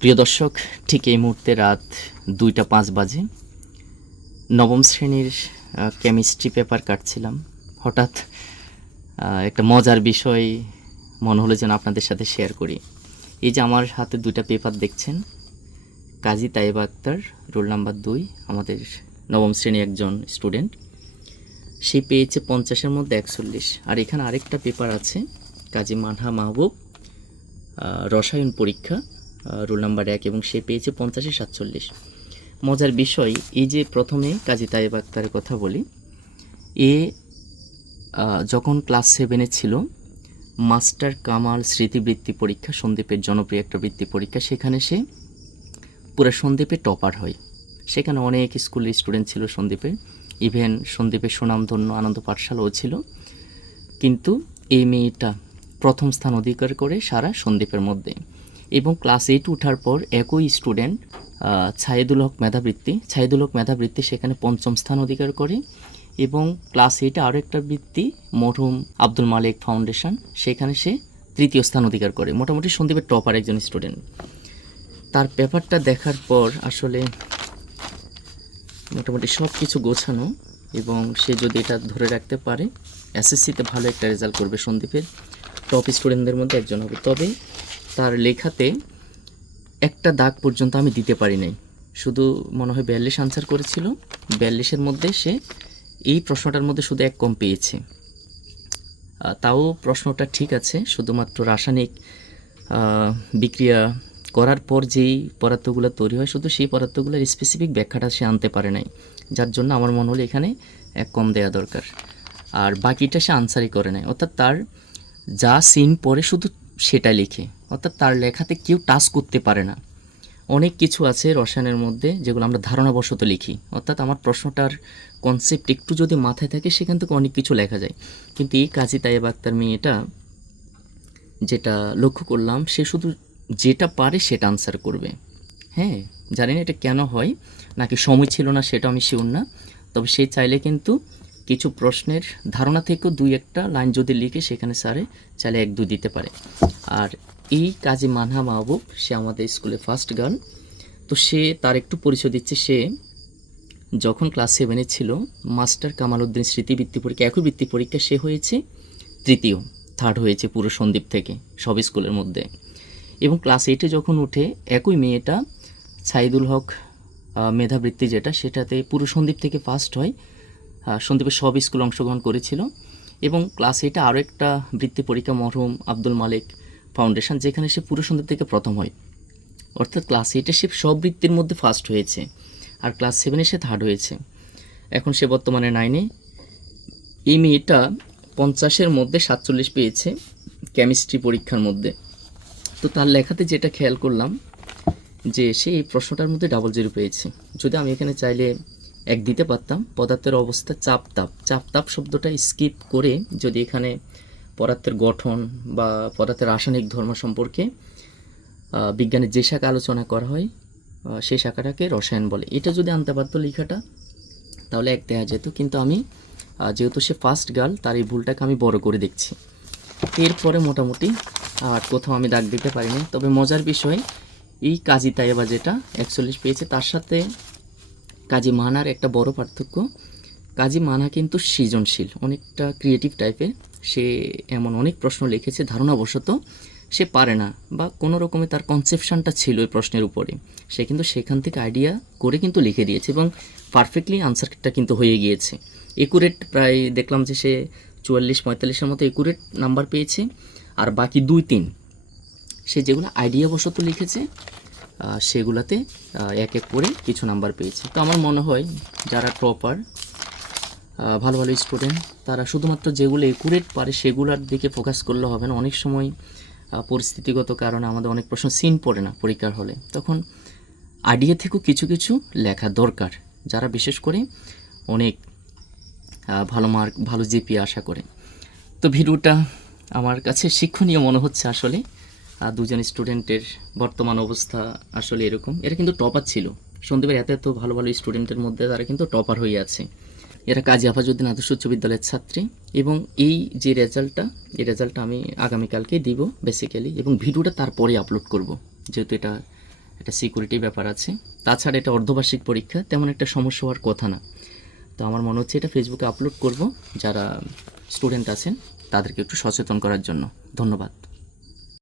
প্রিয় দর্শক, ঠিক এই মুহূর্তে রাত দুইটা পাঁচ বাজে। নবম শ্রেণির কেমিস্ট্রি পেপার কাটছিলাম। হঠাৎ একটা মজার বিষয় মনে হলো যেন আপনাদের সাথে শেয়ার করি। এই যে আমার হাতে দুইটা পেপার দেখছেন, কাজী তাইবা আক্তার রোল নাম্বার দুই, আমাদের নবম শ্রেণির একজন স্টুডেন্ট সে পেয়েছে পঞ্চাশের মধ্যে একচল্লিশ। আর এখানে আরেকটা পেপার আছে, কাজী মানহা মাহবুব রসায়ন পরীক্ষা। রোল নাম্বার এক এবং সে পেয়েছে পঞ্চাশে সাতচল্লিশ। মজার বিষয়, এই যে প্রথমে কাজী তাইব আক্তারের কথা বলি, এ যখন ক্লাস সেভেনে ছিল, মাস্টার কামাল স্মৃতিবৃত্তি পরীক্ষা সন্দীপের জনপ্রিয় একটা বৃত্তি পরীক্ষা, সেখানে সে পুরো সন্দীপে টপার হয়। সেখানে অনেক স্কুলের স্টুডেন্ট ছিল সন্দীপে ইভেন সন্দীপের সুনামধন্য আনন্দ পাঠশালাও ছিল। কিন্তু এই মেয়েটা প্রথম স্থান অধিকার করে সারা সন্দীপের মধ্যে। এবং ক্লাস এইট ওঠার পর একই স্টুডেন্ট ছায়েদুল হক মেধাবৃত্তি ছায়েদুল হক মেধাবৃত্তি সেখানে পঞ্চম স্থান অধিকার করে এবং ক্লাস এইটে আরও একটা বৃত্তি, মরহুম আব্দুল মালিক ফাউন্ডেশন সেখানে সে তৃতীয় স্থান অধিকার করে। মোটামুটি সন্দীপের টপার একজন স্টুডেন্ট তার পেপারটা দেখার পর আসলে মোটামুটি সব কিছু গোছানো এবং সে যদি এটা ধরে রাখতে পারে এসএসসিতে ভালো একটা রেজাল্ট করবে সন্দীপের। টপ স্টুডেন্টদের মধ্যে একজন হবে। তবে তার লেখাতে একটা দাগ পর্যন্ত আমি দিতে পারি নাই। শুধু মনে হয় বিয়াল্লিশ আনসার করেছিল। বিয়াল্লিশের মধ্যে সে এই প্রশ্নটার মধ্যে শুধু এক কম পেয়েছে। তাও প্রশ্নটা ঠিক আছে। শুধুমাত্র রাসায়নিক বিক্রিয়া করার পর যেই পদার্থগুলো তৈরি হয়, শুধু সেই পদার্থগুলোর স্পেসিফিক ব্যাখ্যাটা সে আনতে পারে নাই। যার জন্য আমার মনে হলো এখানে এক কম দেওয়া দরকার। আর বাকিটা সে আনসারই করে নেয় অর্থাৎ তার যা সিন পড়ে শুধু সেটা লিখে। অর্থাৎ তার লেখাতে কেউ টাচ করতে পারে না। অনেক কিছু আছে রসায়নের মধ্যে যেগুলো আমরা ধারণাবশত লিখি। অর্থাৎ আমার প্রশ্নটার কনসেপ্ট একটু যদি মাথায় থাকে, সেখান থেকে অনেক কিছু লেখা যায়। কিন্তু এই কাজী তাইব আক্তার মেয়েটা যেটা লক্ষ্য করলাম, সে শুধু যেটা পারে সেটা আনসার করবে। হ্যাঁ জানি না এটা কেন হয়, নাকি সময় ছিল না, সেটা আমি শিওর না। তবে সে চাইলে কিন্তু কিছু প্রশ্নের ধারণা থেকেও দুই একটা লাইন যদি লিখে সেখানে স্যারে চাইলে এক দুই দিতে পারে। আর এই কাজী মানহা মাহবুব, সে আমাদের স্কুলে ফার্স্ট গার্ল তো সে তার একটু পরিচয় দিচ্ছে। সে যখন ক্লাস সেভেনে ছিল, মাস্টার কামাল উদ্দিন স্মৃতিবৃত্তি পরীক্ষা, একই বৃত্তি পরীক্ষা সে হয়েছে তৃতীয় থার্ড হয়েছে পুরো সন্দীপ থেকে, সব স্কুলের মধ্যে। এবং ক্লাস এইটে যখন উঠে, একই মেয়েটা, সাইদুল হক মেধাবৃত্তি যেটা, সেটাতে পুরো সন্দীপ থেকে ফার্স্ট হয়। সন্দীপের সব স্কুল অংশগ্রহণ করেছিল এবং ক্লাস এইটে আরও একটা বৃত্তি পরীক্ষা মরহুম আব্দুল মালিক ফাউন্ডেশন, যেখানে সে পুরো সন্দীপ থেকে প্রথম হয়। অর্থাৎ ক্লাস এইটে সে সব বৃত্তির মধ্যে ফার্স্ট হয়েছে আর ক্লাস সেভেনে সে থার্ড হয়েছে। এখন সে বর্তমানে নাইনে এই মেয়েটা পঞ্চাশের মধ্যে সাতচল্লিশ পেয়েছে কেমিস্ট্রি পরীক্ষার মধ্যে। তো তার লেখাতে যেটা খেয়াল করলাম যে সে এই প্রশ্নটার মধ্যে ডাবল জিরো পেয়েছে। যদি আমি এখানে চাইলে এক দিতে পারতাম, পদার্থের অবস্থা চাপ তাপ। চাপ তাপ শব্দটা স্কিপ করে যদি এখানে পদার্থের গঠন বা পদার্থের রাসায়নিক ধর্ম সম্পর্কে বিজ্ঞানের যে শাখা আলোচনা করা হয় সেই শাখাটাকে রসায়ন বলে। এটা যদি আনতে পারতো লেখাটা, তাহলে এক দেওয়া যেত। কিন্তু আমি যেহেতু সে ফার্স্ট গার্ল তার এই ভুলটাকে আমি বড় করে দেখছি। এরপরে মোটামুটি আর কোথাও আমি দাগ দিতে পারিনি। তবে মজার বিষয়, এই কাজী তাইবা যেটা, একচল্লিশ পেয়েছে। তার সাথে কাজী মানার একটা বড় পার্থক্য, কাজী মানা কিন্তু সৃজনশীল, অনেকটা ক্রিয়েটিভ টাইপের সে এমন অনেক প্রশ্ন লিখেছে, ধারণাবশত সে পারে না বা কোনো রকমে তার কনসেপশনটা ছিল ওই প্রশ্নের উপরে। সে কিন্তু সেখান থেকে আইডিয়া করে কিন্তু লিখে দিয়েছে এবং পারফেক্টলি আনসারটা কিন্তু হয়ে গিয়েছে। একুরেট প্রায় দেখলাম যে সে চুয়াল্লিশ, পঁয়তাল্লিশের মতো একুরেট নাম্বার পেয়েছে, আর বাকি দুই তিন সে যেগুলো আইডিয়াবশত লিখেছে সেগুলাতে এক এক করে কিছু নাম্বার পেয়েছি। তো আমার মনে হয় যারা টপার ভালো ভালো স্টুডেন্ট তারা শুধুমাত্র যেগুলো একুরেট পারে সেগুলোর দিকে ফোকাস করলে হবে না। অনেক সময় পরিস্থিতিগত কারণে আমাদের অনেক প্রশ্ন সিন পড়ে না পরীক্ষার হলে। তখন আইডিয়া থেকেও কিছু কিছু লেখা দরকার, যারা বিশেষ করে অনেক ভালো মার্ক ভালো জিপি আশা করে। তো ভিডিওটা আমার কাছে শিক্ষণীয় মনে হচ্ছে আসলে। দুজন স্টুডেন্টের বর্তমান অবস্থা আসলে এরকম। এরা কিন্তু টপার ছিল। সন্দীপের এত এত ভালো ভালো স্টুডেন্টের মধ্যে তারা কিন্তু টপার হয়ে আছে। এরা কাজী আফাজউদ্দিন আদর্শ উচ্চ বিদ্যালয়ের ছাত্রী এবং এই যে রেজাল্টটা, এই রেজাল্টটা আমি আগামীকালকে দিব বেসিক্যালি এবং ভিডিওটা তারপরে আপলোড করব। যেহেতু এটা একটা সিকিউরিটি ব্যাপার আছে। তাছাড়া এটা অর্ধবার্ষিক পরীক্ষা, তেমন একটা সমস্যা হওয়ার কথা না। তো আমার মনে হচ্ছে এটা ফেসবুকে আপলোড করব। যারা স্টুডেন্ট আছেন, তাদেরকে একটু সচেতন করার জন্য। ধন্যবাদ।